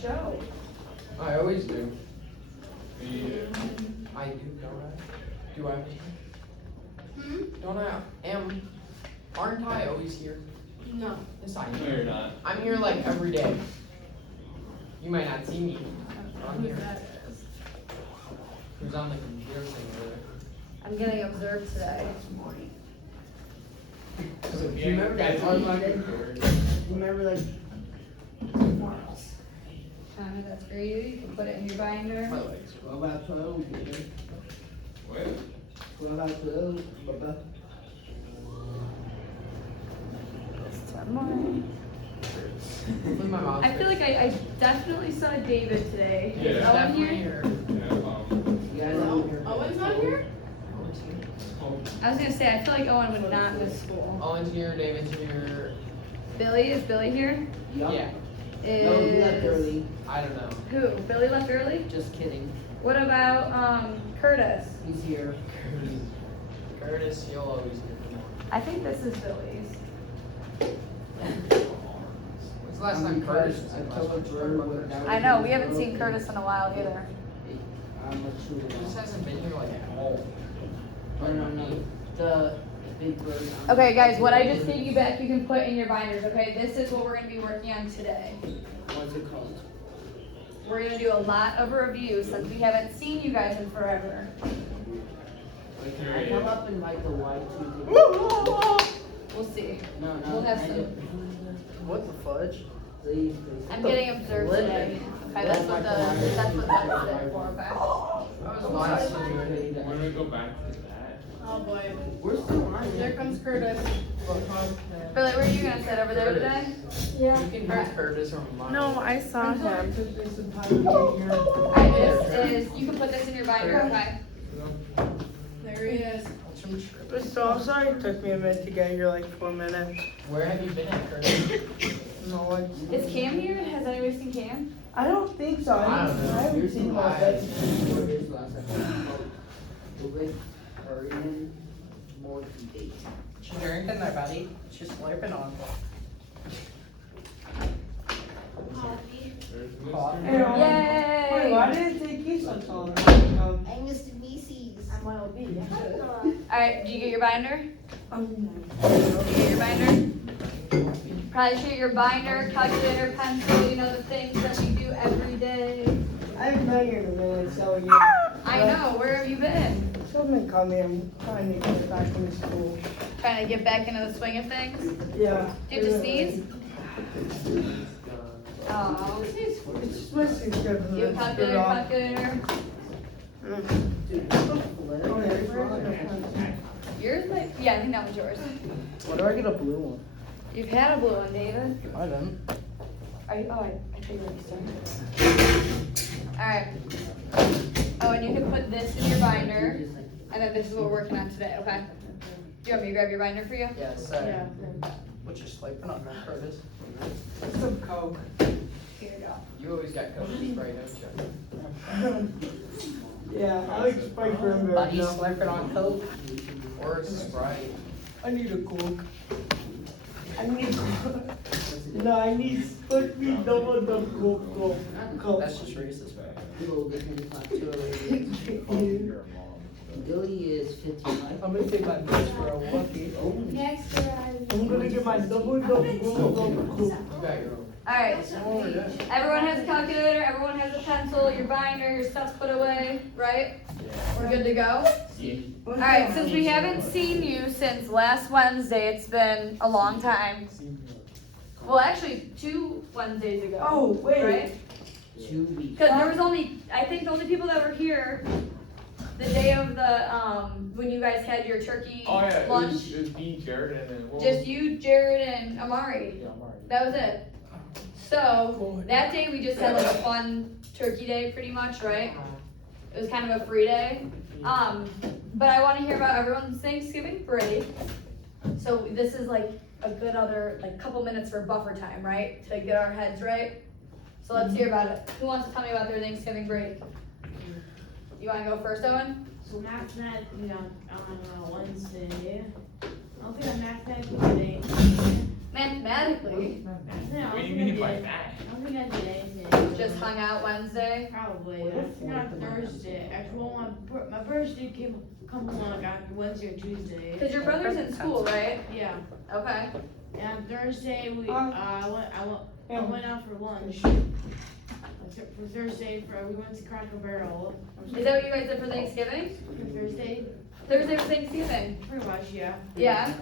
show. I always do. Yeah. I do, don't I? Do I? Don't I? Aren't I always here? No. Yes, I No, am. you're not. I'm here like every day. You might not see me. I'm Who here. that is. Who's on the computer thing over I'm getting observed today. there? Do you remember that fun Monday? Remember, like, That's for you. You can put it in your binder. My legs. 12 out of 12, baby. What? 12 out of 12, Baba. With my mouth. I feel like I definitely saw David today. Yeah. Is Owen Definitely here? Yeah, You guys know here. Owen's not here? I was gonna say, I feel like Owen would not miss school. Owen's here, David's here. Billy, is Billy here? Yup. Yeah, No, he left Is early. I don't know. who? Billy left early? Just kidding. What about Curtis? He's here. Curtis, you'll always hear from more. I think this is Billy's. When's the last time Curtis was I in told class? Bird what that I was know, his we haven't seen broken. Curtis in a while either. I'm not sure. Curtis hasn't been here like at all. No. The big bird. Okay, guys, what I just gave you back, you can put in your binders, okay? This is what we're gonna be working on today. What's it called? We're gonna do a lot of reviews since we haven't seen you guys in forever. Wait, can I come up in like the white too? We'll see. No. We'll have I some- didn't- What the fudge? Please. I'm getting observed today. Okay, that's what that's there for, okay? That was the last time you were here. When we go back to that. Oh boy. We're still on. There comes Curtis. Billy, where are you gonna sit over there today? You can hear Curtis or mine. No, I saw him. Alright, this is, you can put this in your binder, okay? There he is. But so sorry it took me a minute to get here, like 4 minutes. Where have you been at, Curtis? No, like, Is Cam here? Has anybody seen Cam? I don't think so. I don't know. I haven't seen him all day. Korean Morty date. She's drinking there, buddy. She's slurping on. There's Coffee. Mr. Hey, Brown. Yay! Wait, why did it take you so long? I'm Mr. BC's. I'm YLB. Alright, did you get your binder? Did you get your binder? Probably should get your binder, calculator, pencil, you know, the things that we do every day. I haven't been here in a minute, so yeah. I know, where have you been? Someone called me. I'm trying to get back into school. Trying to get back into the swing of things? Yeah. Do you have to sneeze? Oh. It's just my sister. You have a calculator? Yours might, yeah, I think that was yours. Why do I get a blue one? You've had a blue one, David. I didn't. Are you, I think you already started. Alright. Oh, and you can put this in your binder, and then this is what we're working on today, okay? Do you want me to grab your binder for you? Yeah, so. What you slurping on that, Curtis? Some Coke. Here you go. You always got Coke spray, don't you? Yeah, I like Sprite Cranberry. Buddy No. slurping on Coke. Or Sprite. I need a Coke. I need Coke. No, I need put me double the Coke. That's just racist, man. Billy is 59. I'm gonna take my notes for a walkie. Next, I'm gonna get my double Coke. You got your own. Alright, Oh, yeah. everyone has a calculator, everyone has a pencil, your binder, your stuff's put away, right? We're good to go? Alright, since we haven't seen you since last Wednesday, it's been a long time. Well, actually, 2 Wednesdays ago. Oh, wait. Right? 2 weeks. Because there was only, I think the only people that were here the day of the, when you guys had your turkey Oh, yeah. lunch. It was me, Jared, and then. Just you, Jared, and Amari. Yeah, I'm alright. That was it. So, that day we just had like a fun turkey day pretty much, right? It was kind of a free day. But I want to hear about everyone's Thanksgiving break. So this is like a good other, like couple minutes for buffer time, right? To get our heads right. So let's hear about it. Who wants to tell me about their Thanksgiving break? You want to go first, Owen? So after that, you know, on Wednesday, I don't think I'm mathematically today. Mathematically, What do you mean by that? I don't think I did anything. just hung out Wednesday. Probably. I think on Thursday. Actually, well, my birthday comes along on Wednesday or Tuesday. Cause your brother's in school, right? Yeah. Okay. And on Thursday I went out for lunch. For Thursday, we went to Cracker Barrel. Is that what you guys did for Thanksgiving? For Thursday, Thursday was Thanksgiving. pretty much, yeah. Yeah.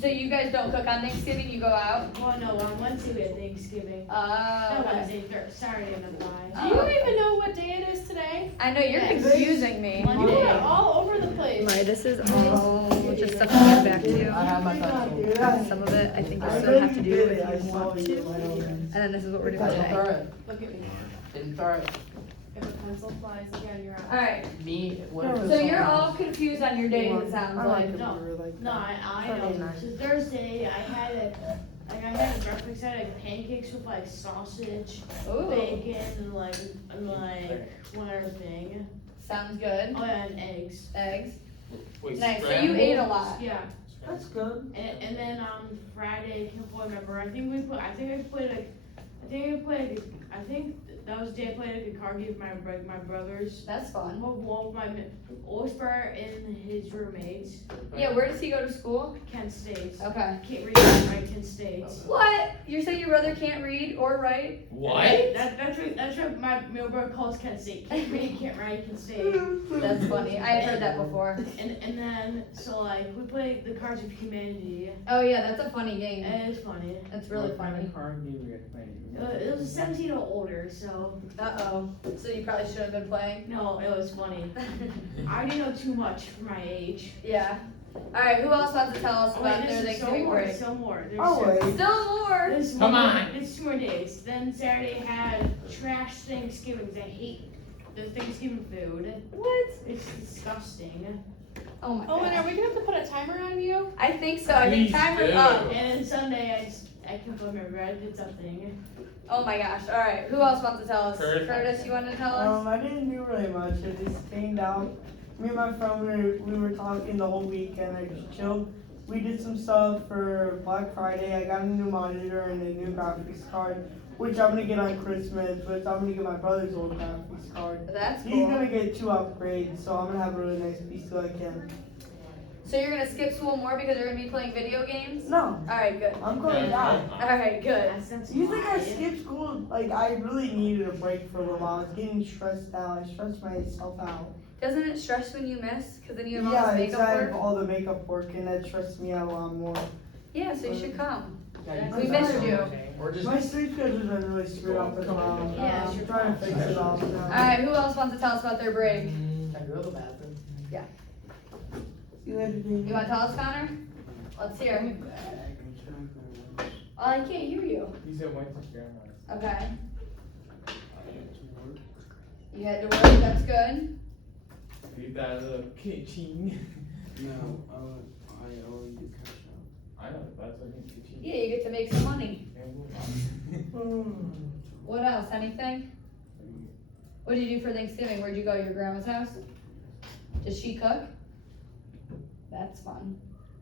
So you guys don't cook on Thanksgiving? You go out? Well, no, on Wednesday we had Thanksgiving. Oh. Not Wednesday, Saturday and then Oh. Do you even know what day it is today? I know you're Yes. confusing me. You Monday. are all over the place. This is all just stuff to get back I to. have my pencil. Some of it I think you I still have to really do did if it. I you saw want you. to. And then this is what we're doing Didn't today. throw it. Look at me. Didn't throw it. If a pencil flies again, you're out. Alright, Me, what if it was so you're someone- all confused on your days, it sounds like. No, no, I know. So Thursday I had breakfast. I had like pancakes with like sausage, Ooh, bacon, and like one other thing. sounds good. Oh yeah, and eggs. Eggs. Wait, Nice, so you scrambled? ate a lot. Yeah. That's good. And then on Friday, I can't quite remember. I think that was the day I played like a card game with my brothers. That's fun. Well, my Oscar and his roommates, Yeah, where does he go to school? Kent State. Okay. Can't read or write, Kent State. What? You're saying your brother can't read or write? What? That's what my brother calls Kent State. Can't read, can't write, Kent State. That's funny. I had heard that before. And then so like we played the Cards of Humanity. Oh yeah, that's a funny game. And it's funny. That's really funny. It was 17 or older, so Uh-oh. So you probably should have been playing. no, it was funny. I didn't know too much for my age. Yeah. Alright, who else wants to tell us Oh, about wait, their there's Thanksgiving break? still more. There's Oh, wait. Still more! There's Come one more- on. There's 2 more days. Then Saturday had trash Thanksgivings. I hate the Thanksgiving food. What? It's disgusting. Oh my Oh, and are god. we gonna have to put a timer on you? I think so. I think Please timer's do. up. And then Sunday I can't remember. I did something. Oh my gosh. Alright, who else wants to tell us? Curtis. You want to tell us? I didn't do really much. I just came down. Me and my friend, we were talking the whole weekend. I just chilled. We did some stuff for Black Friday. I got a new monitor and a new graphics card, which I'm gonna get on Christmas. But I'm gonna get my brother's old graphics card. That's He's cool. gonna get 2 upgrades, so I'm gonna have a really nice piece like him. So you're gonna skip school more because you're gonna be playing video games? No, Alright, good. I'm going down. Alright, good. That sounds You think I fine. skipped school? Like, I really needed a break for a little while. I was getting stressed out. I stressed myself out. Doesn't it stress when you miss? Because then you have all Yeah, this because makeup I have work? all the makeup work, and that stressed me out a lot more. Yeah, so you should come. Yeah, We you missed can- you. Or just. My sleep schedule's been really screwed up as well. Yeah, I'm sure. trying to fix it all now. Alright, who else wants to tell us about their break? Can I go to the bathroom? See you later, You Jamie. want to tell us, Connor? Let's hear. Oh, I can't hear you. He said went to grandma's. Okay. You had to work, that's good. Leave that in the kitchen. No, I only do cash out. I know, that's what I mean, kitchen. Yeah, you get to make some money. And we'll- What else? Anything? What did you do for Thanksgiving? Where'd you go? Your grandma's house? Does she cook? That's fun.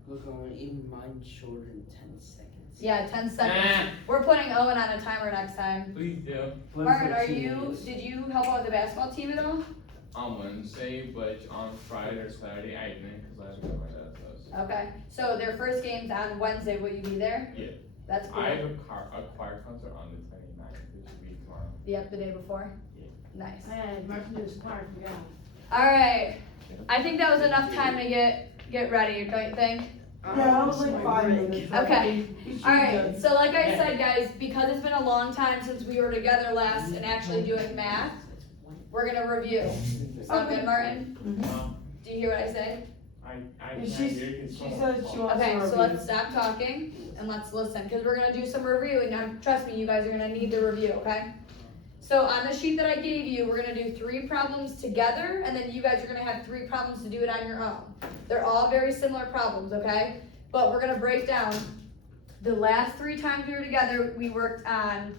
Look, even mine's shorter than 10 seconds. Yeah, 10 seconds. Nah, We're putting Owen on a timer next time. please do. Martin, did you help out with the basketball team at all? On Wednesday, but on Friday or Saturday, I didn't because I had to go to my dad's house. Okay, so their first game's on Wednesday, will you be there? Yeah. That's cool. I have a choir concert on the 29th, which will be tomorrow. Yep, the day before? Yeah. Nice. Man, Martin did his part, yeah. Alright, I think that was enough time to get ready, don't you think? Yeah, that was like 5 minutes. Okay. We should be Alright, good. so like I said, guys, because it's been a long time since we were together last and actually doing math, we're gonna review. Sound good, Martin? Do you hear what I say? I And can't she's- hear you. She said she wants Okay, to so review. let's stop talking and let's listen, because we're gonna do some reviewing. Now, trust me, you guys are gonna need the review, okay? So on the sheet that I gave you, we're gonna do 3 problems together, and then you guys are gonna have 3 problems to do it on your own. They're all very similar problems, okay? But we're gonna break down, the last 3 times we were together, we worked on,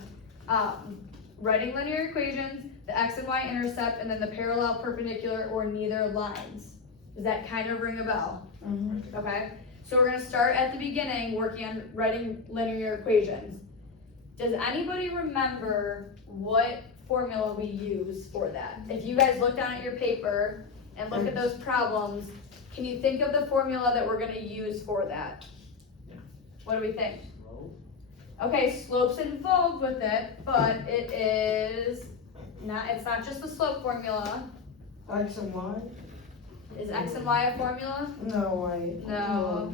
writing linear equations, the x and y intercept, and then the parallel, perpendicular, or neither lines. Does that kind of ring a bell? Mhm. Okay, So we're gonna start at the beginning, working on writing linear equations. Does anybody remember what formula we use for that? If you guys look down at your paper and look at those problems, can you think of the formula that we're gonna use for that? What do we think? Okay, slope's involved with it, but it's not just the slope formula. X and Y? Is X and Y a formula? No, Y. No.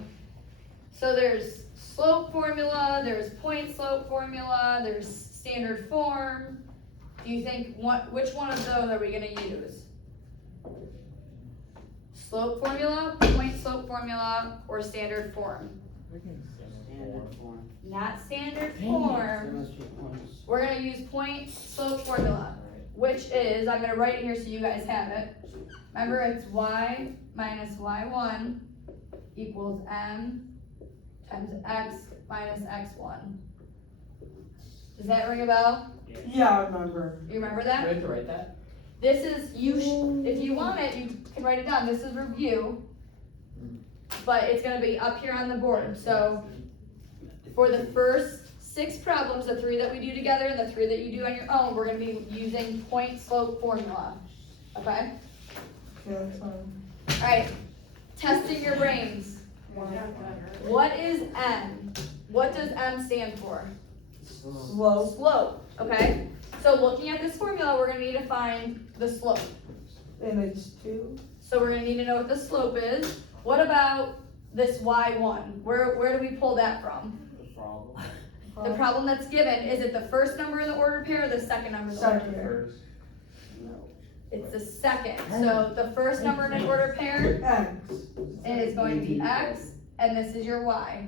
So there's slope formula, there's point slope formula, there's standard form. Do you think which one of those are we gonna use? Slope formula, point slope formula, or standard form? Standard form. Not standard There form. must be points. We're gonna use point slope formula, which is, I'm gonna write it here so you guys have it. Remember, it's y minus y1 equals m times x minus x1. Does that ring a bell? Yeah, I remember. You remember Do I that? have to write that? This is, if you want it, you can write it down. This is review. But it's gonna be up here on the board. So for the first 6 problems, the 3 that we do together and the 3 that you do on your own, we're gonna be using point slope formula. Okay? Yeah, that's fine. Alright, testing your brains. What is M? What does M stand for? Slope. Slope, okay? So looking at this formula, we're gonna need to find the slope. And it's 2. So we're gonna need to know what the slope is. What about this y1? Where do we pull that from? The problem that's given, is it the first number in the order pair or the second number in the order pair? It's the second. So the first number in an order pair X. is going to be x, and this is your y.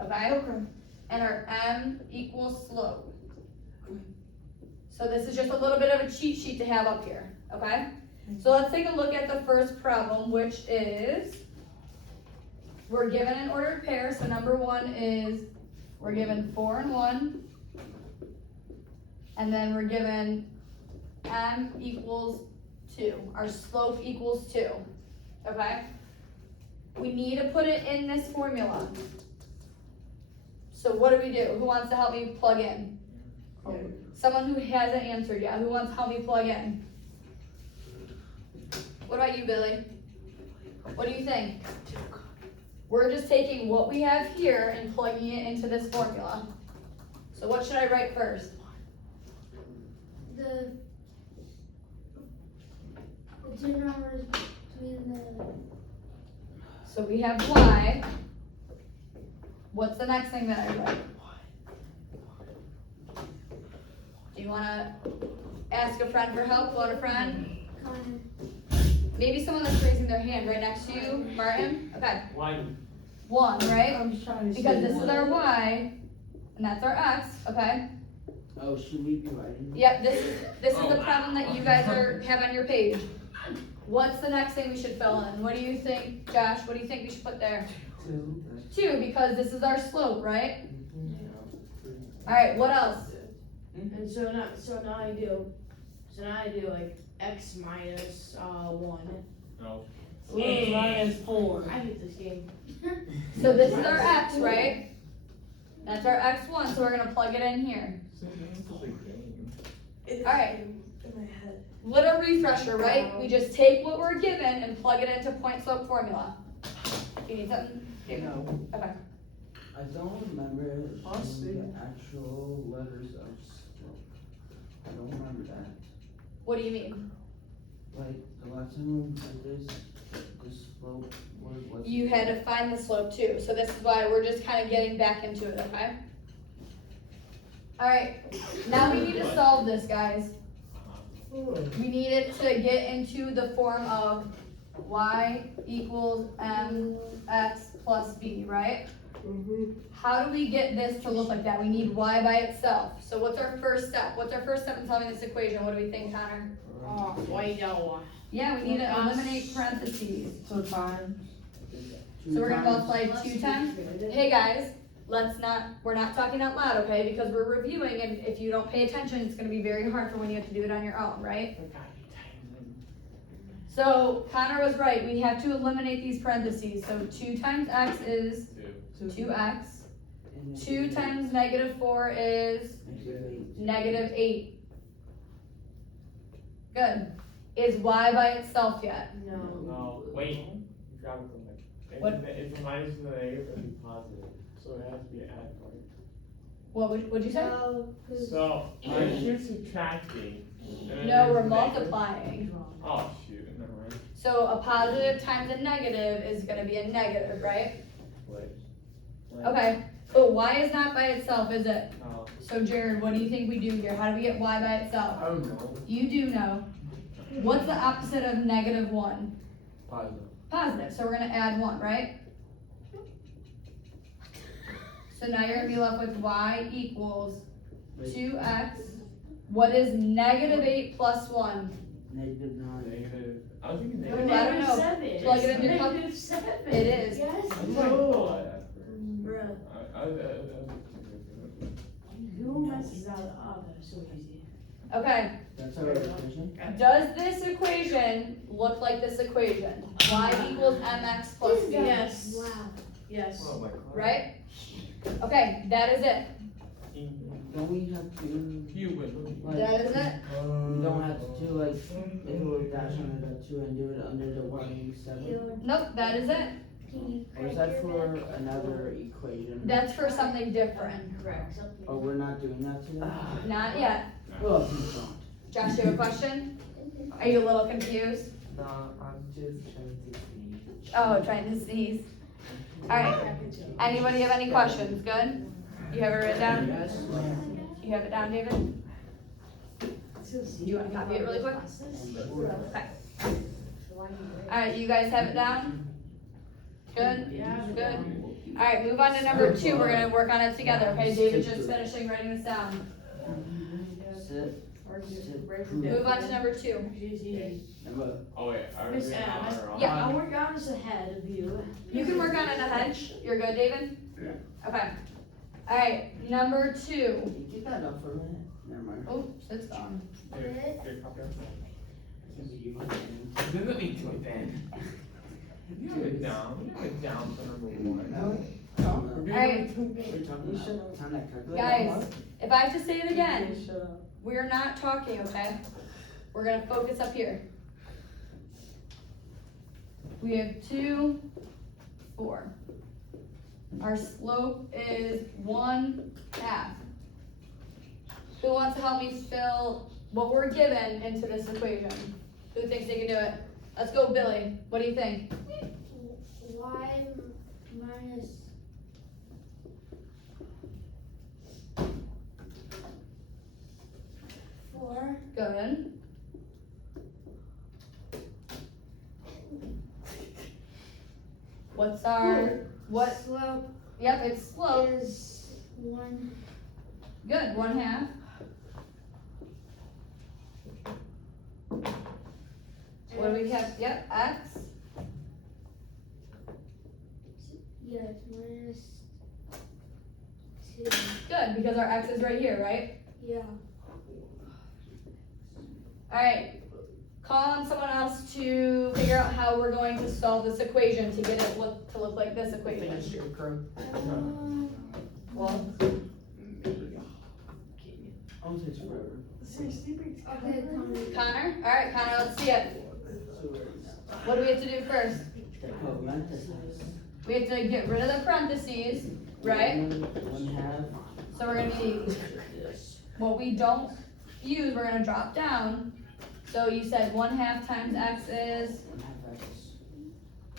Okay? Okay. And our m equals slope. So this is just a little bit of a cheat sheet to have up here. Okay? So let's take a look at the first problem, which is, we're given an ordered pair. So number 1 is, we're given 4 and 1. And then we're given m equals 2. Our slope equals 2. Okay? We need to put it in this formula. So what do we do? Who wants to help me plug in? Someone who hasn't answered yet. Who wants to help me plug in? What about you, Billy? What do you think? We're just taking what we have here and plugging it into this formula. So what should I write first? The two numbers between the. So we have y. What's the next thing that I write? Do you want to ask a friend for help? Want a friend? Maybe someone that's raising their hand right next to you, Martin? Okay. 1, right? I'm just trying to Because say this is our y, and that's our x, okay? Oh, should we be writing? Yep, this is the problem that you guys have on your page. What's the next thing we should fill in? What do you think, Josh? What do you think we should put there? 2. 2, because this is our slope, right? Alright, what else? And so now I do like x minus 1. No. minus 4. I hate this game. So this is our x, right? That's our x1, so we're gonna plug it in here. Alright. Little refresher, right? We just take what we're given and plug it into point slope formula. You need something? No. Okay. I don't remember Honestly. the actual letters of slope. I don't remember that. What do you mean? Like, the last time we did this, the slope was. You had to find the slope too, so this is why we're just kind of getting back into it, okay? Alright, now we need to solve this, guys. We need it to get into the form of y equals mx plus b, right? How do we get this to look like that? We need y by itself. So what's our first step? What's our first step in solving this equation? What do we think, Connor? Why don't Yeah, we need to eliminate parentheses. So times. So we're gonna multiply 2 times. Hey guys, we're not talking out loud, okay? Because we're reviewing, and if you don't pay attention, it's gonna be very hard for when you have to do it on your own, right? So Connor was right, we have to eliminate these parentheses, so 2 times x is 2x, 2 times -4 is -8. Good. Is y by itself yet? No. No, wait, you forgot something. What? If a minus is a negative, it'll be positive, so it has to be added. What'd you say? No, 'cause So, if you're subtracting. and then No, we're there's a negative- multiplying. Oh, shoot, never mind. So a positive times a negative is gonna be a negative, right? Wait. Okay, but y is not by itself, is it? No. So Jared, what do you think we do here? How do we get y by itself? I don't know. You do know. What's the opposite of -1? Positive. Positive, so we're gonna add 1, right? So now you're gonna be left with y equals 2x. What is -8 plus 1? -9. Negative, I was thinking No, negative. I don't know. Seven. Plug it into your calc- Negative 7. It is. yes. I was like, oh, at first. Bruh. Who messes out? Oh, that's so easy. Okay, That's our equation? does this equation look like this equation? Y equals mx plus b, Yes. Wow. Yes. Oh my god. right? Okay, that is it. Don't we have to, You win. like, That is it. we don't have to do like, if we're dash under the 2 and do it under the 1-7? Nope, that is it. Can you Or is crack that your for back? another equation? That's for something different. Correct. Oh, we're not doing that today? Not yet. Oh, please don't. Josh, you have a question? Are you a little confused? No, I'm just trying to see. Oh, trying to sneeze. Alright, anybody have any questions? Good? You have it written down? Yes. You have it down, David? Do you wanna copy it really quick? Okay. Alright, you guys have it down? Good? Yeah. Good? Alright, move on to number 2, we're gonna work on it together, okay? David's just finishing writing this down. Sit, Move on to number 2. number, Oh wait, are we Miss doing Anna, on or off? Yeah. I'll work on this ahead of you. You can work on it ahead. You're good, David? Yeah. Okay. Alright, number 2. you keep that up for a minute, never mind. Oops, it's gone. Here, here, copy it. It Doesn't need to then. You have it down, you have it down for number 1. Alright, Time that calculator. guys, if I have to say it again, we're not talking, okay? We're gonna focus up here. We have 2, 4. Our slope is 1/2. Who wants to help me fill what we're given into this equation? Who thinks they can do it? Let's go, Billy. What do you think? Y minus four. Good. What's our, what, Slope yep, it's slope. is 1. Good, 1/2. What do we have? Yep, x. Yeah, it's minus 2. Good, because our x is right here, right? Yeah. Alright. Call on someone else to figure out how we're going to solve this equation to get it to look like this I think equation. it's your crow. Well, Oh, it takes forever. Okay, Connor? Alright, Connor, let's see it. What do we have to do first? Oh, parentheses. We have to get rid of the parentheses, right? 1/2. So we're gonna be, what we don't use, we're gonna drop down. So you said 1/2 times x is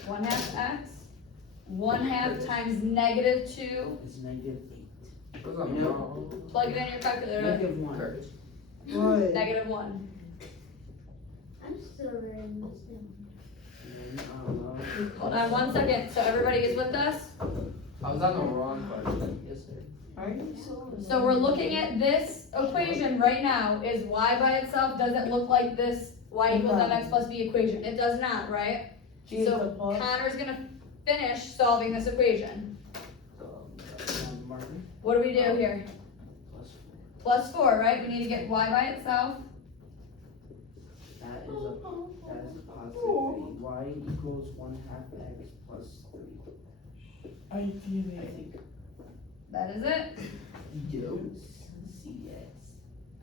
1/2 x. 1/2 times -2. It's -8. What's up, No. bro? Plug it in your calculator. -1. What? -1. I'm still writing this down. And then, Hold on 1 second. So everybody is with us? I was on the wrong question. Yes, sir. So we're looking at this equation right now. Is y by itself, does it look like this y equals No. mx plus b equation? It does not, right? Choose So the plus. Connor's gonna finish solving this equation. marker, What do we do here? plus 4. Plus 4, right? We need to get y by itself. That is a positive 3. Y equals 1/2 x plus 3. I did I it. think. That is it. CS.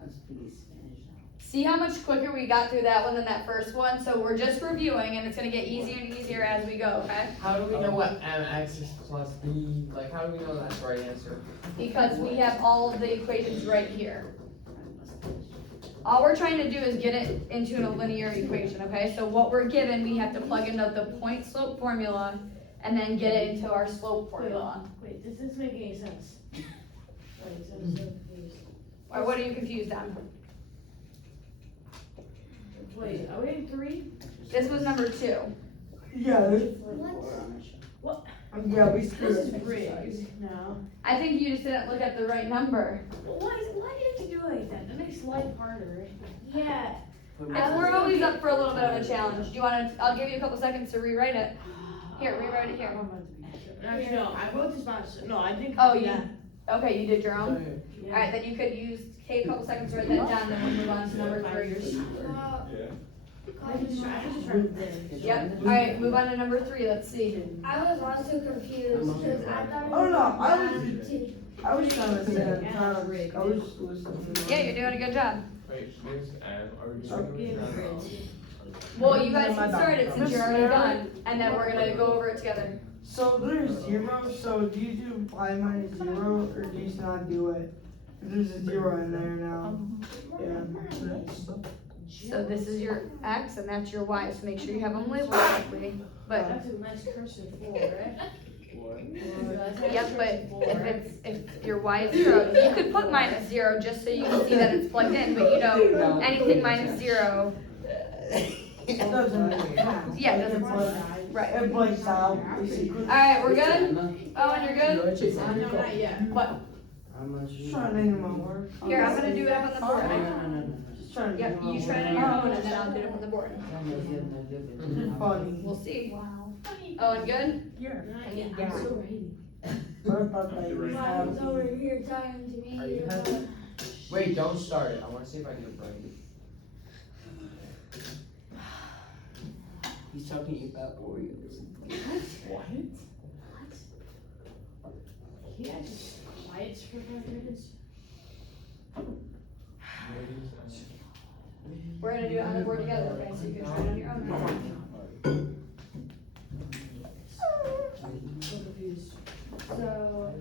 That's pretty Spanish now. See how much quicker we got through that one than that first one? So we're just reviewing and it's gonna get easier and easier as we go, okay? How do we know what mx is plus b? Like, how do we know that's the right answer? Because we have all of the equations right here. All we're trying to do is get it into a linear equation, okay? So what we're given, we have to plug into the point slope formula and then get it into our slope formula. Wait, does this make any sense? Wait, so I'm so confused. Or what are you confused on? Wait, are we in 3? This was number 2. Yeah, What? yeah, we screwed This is up. rigged. No. I think you just didn't look at the right number. Well, why did you do like that? That makes life harder. Yeah. And we're always up for a little bit of a challenge. Do you wanna, I'll give you a couple seconds to rewrite it. Here, rewrite it here. Actually, no, I wrote this box. No, I didn't. Oh, copy you, that. okay, you did your own? Yeah. Alright, then you could take a couple seconds to write that down, then we'll move on to number 3. I just wrote this. Yep, alright, move on to number 3, let's see. I was also confused because I thought it Oh, was no, I was- math too. I was trying to say that. I was listening. Yeah, you're doing a good job. Wait, Miss M, are we Okay, doing great. Well, you guys can start it since you're already done, and then we're gonna go over it together. So there's 0, so do you do y minus 0 or do you not do it? There's a 0 in there now. Yeah. So this is your X and that's your Y, so make sure you have them labeled correctly. But, That's a nice cursive 4, right? yep, but if your Y is 0, you could put minus 0 just so you can see that it's plugged in, but you know, anything minus 0, It doesn't make sense. yeah, it Like, doesn't, right. It blanks out, basically. Alright, we're good? Owen, you're good? No, not yet. What? I'm not Just trying to think of my work. Here, I'm gonna do it up on the board. No. Just trying to Yep, think of my you try it work. on your own and then I'll do it up on the board. Funny. We'll see. Wow. Owen, good? Not yet. I'm still writing. I thought that you was Wow, it's happy. over here talking to me. Are you about- happy? Wait, don't start it. I wanna see if I can get it right. He's talking about Oreos. What? Yeah, just quiet for 5 minutes. We're gonna do it on the board together, okay, so you can try it on your own. So confused. So,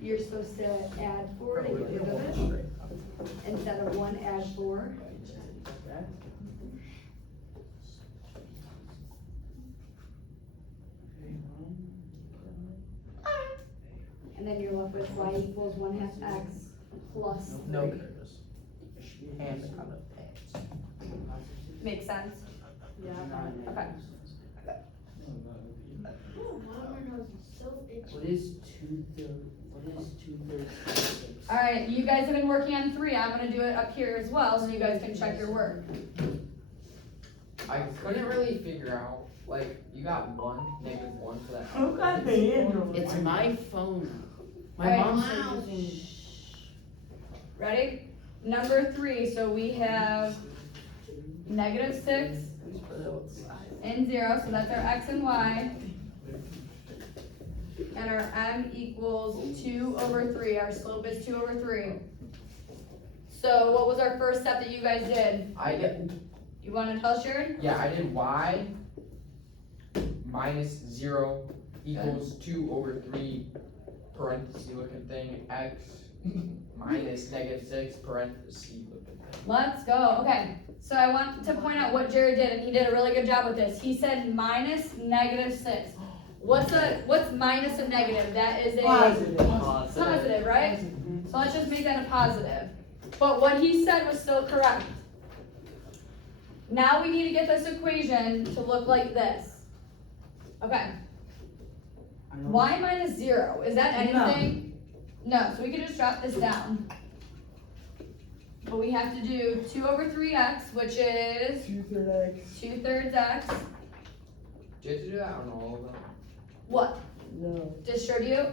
you're supposed to add 4 to get rid of it, instead of 1, add 4. And then you're left with Y equals 1/2 X plus 3. No curves. Hands on the pants. Makes sense? Yeah. Okay. Oh, wow, my nose is so itchy. What is 2/3? Alright, you guys have been working on 3, I'm gonna do it up here as well, so you guys can check your work. I couldn't really figure out, like, you got -1 for that. Who got the Android? It's my phone. My Alright. mom started using. Ready? Number 3, so we have -6 and 0, so that's our X and Y. And our M equals 2/3, our slope is 2/3. So what was our first step that you guys did? I did, You wanna tell Sharon? yeah, I did y minus 0 equals 2/3 parenthesis looking thing, x minus -6 parenthesis looking thing. Let's go, okay. So I want to point out what Jared did, and he did a really good job with this. He said minus -6. What's minus a negative? That is a positive, right? So let's just make that a positive. But what he said was still correct. Now we need to get this equation to look like this. Okay, y minus 0, is that anything? No, so we can just drop this down. But we have to do 2/3x, which is 2/3 x. Do you have to do that on all of them? What? No. Distribute?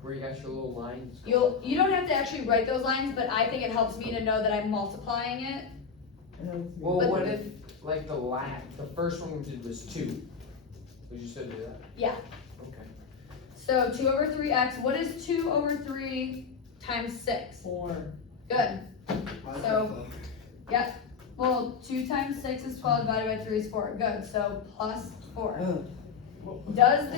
Where you got your little lines? You don't have to actually write those lines, but I think it helps me to know that I'm multiplying it. Well, But- what if, like the first one we did was 2. Would you still do that? Yeah. Okay. So 2 over 3x, what is 2 over 3 times 6? 4. Good. So, yep. Well, 2 times 6 is 12, divided by 3 is 4. Good, so plus 4. Does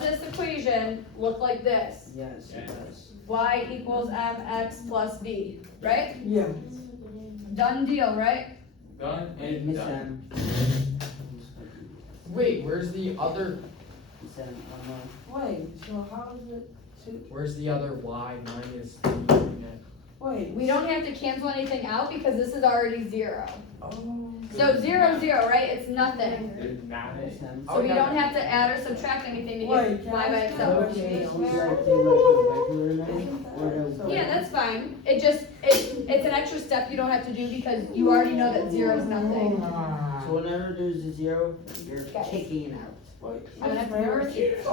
this equation look like this? Yes, it does. Y equals mx plus b, right? Yeah. Done deal, right? Done and Miss done. M. Wait, where's the other? Miss M, Wait, so how is it 2? Where's the other y minus b? Wait. We don't have to cancel anything out because this is already 0. Oh. So 0, 0, right? It's nothing. There's not it. Miss M. So we don't have to add or subtract anything to Wait, get can y I by ask you a itself. Okay, question? we like do like a regular name or the. Yeah, that's fine. It's an extra step you don't have to do because you already know that 0 is nothing. So whenever there's a 0, you're Okay. kicking it out. Wait, I'm gonna have to where reverse is it?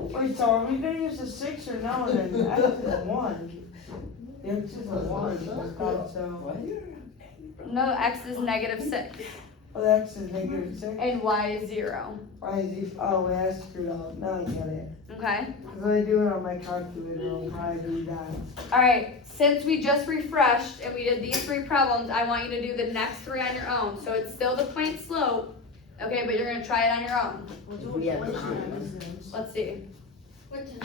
Wait, so are we gonna use the 6 or no? And then x is 1. The x is a 1. So. No, x is negative 6 Oh, the x is negative 6. and y is 0. Why is he? Oh, wait, I screwed up. Now I get it. Okay? Cause I do it on my calculator on how I do that. Alright, since we just refreshed and we did these 3 problems, I want you to do the next 3 on your own. So it's still the point slope, okay, but you're gonna try it on your own. We have Let's see.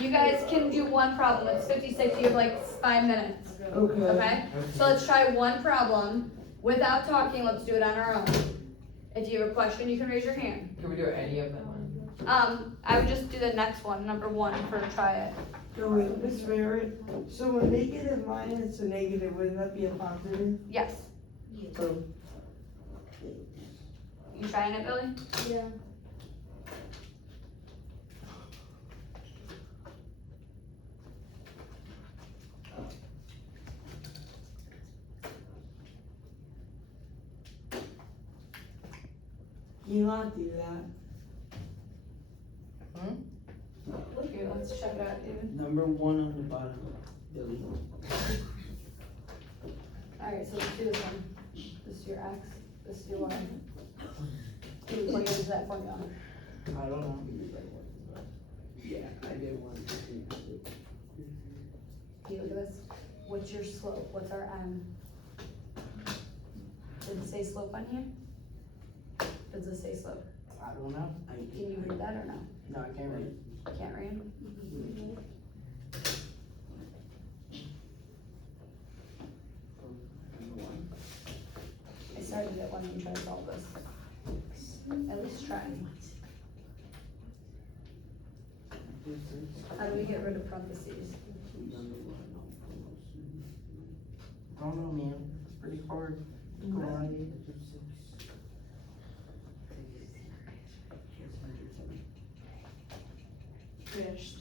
You guys can do 1 problem. It's 56. You have like 5 minutes. Okay. Okay? So let's try 1 problem without talking. Let's do it on our own. If you have a question, you can raise your hand. Can we do any of them? I would just do the next one, number 1, for try it. So wait, Miss Barrett, so a negative minus a negative, wouldn't that be a positive? Yes. So, You trying it, Billy? Yeah. you not do that. Here, let's check it out, David. Number 1 on the bottom, Billy. Alright, so let's do this one. This is your x, this is your y. What is that formula? I don't know. Yeah, I did one. Hey, look at this. What's your slope? What's our m? Does it say slope on here? Does it say slope? I don't know. Can you read that or no? No, I can't read. Can't read? I started at 1 and tried to solve this. At least try. How do we get rid of parentheses? I don't know, man. It's pretty hard. Go on. Finished.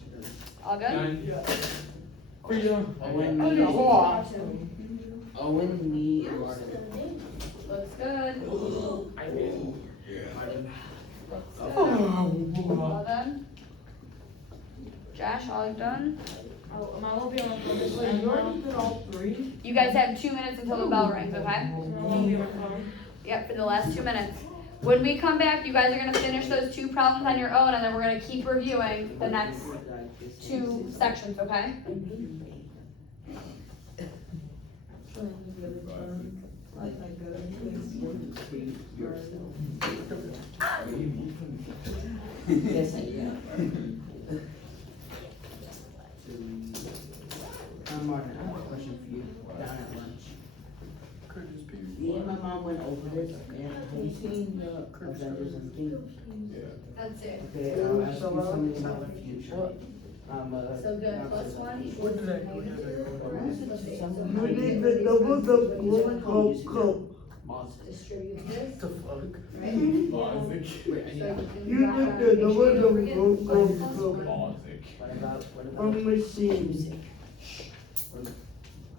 All good? Done. Freedom. Owen, me, and Martin. Looks good. I did. Looks good. All done? Josh, all done? Oh, mine will be on my phone. Wait, you already did all 3? You guys have 2 minutes until the bell rings, okay? Mine will be on my phone. Yep, for the last 2 minutes. When we come back, you guys are gonna finish those 2 problems on your own, and then we're gonna keep reviewing the next 2 sections, okay? Like I Yes, I am. Martin, I have a question for you down at lunch. Me and my mom went over this, and have you seen the Avengers Endgame? That's it. Okay, I'll ask you something about the future. So good, plus 1 What did I do? You need the double cup. Distribute this, The fuck? right? Logic. So You need the double cup. Logic. What about On machine.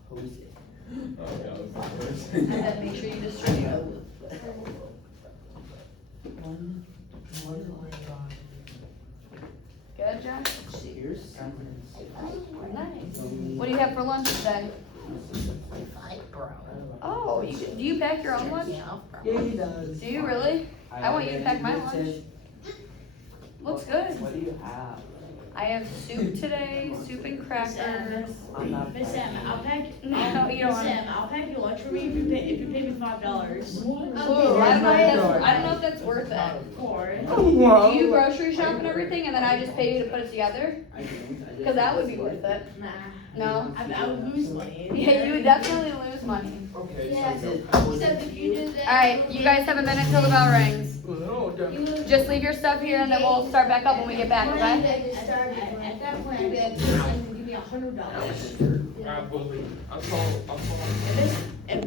who's it? Oh, yeah, that's the And then make sure you distribute. Good, Josh? Cheers. Nice. What do you have for lunch today? Oh, do you pack your own lunch? Yeah, he does. Do you really? I want you to pack my lunch. Looks good. What do you have? I have soup today, soup and crackers. I'm not. Miss Sam, I'll pack. No, you don't Miss want Sam, I'll pack your lunch for me if you pay me $5. Ooh, I don't know if that's worth it. Or Do you grocery shop and everything, and then I just pay you to put it together? I didn't. Because that would be worth it. nah, No? I would lose money. Yeah, you would definitely lose money. Okay, Yeah. so. Except if you did that. Alright, you guys have a minute till the bell rings. Oh, done. Just leave your stuff here and then we'll start back up when we get back, okay? At that point, I'm gonna give me $100. Probably. I'll call. If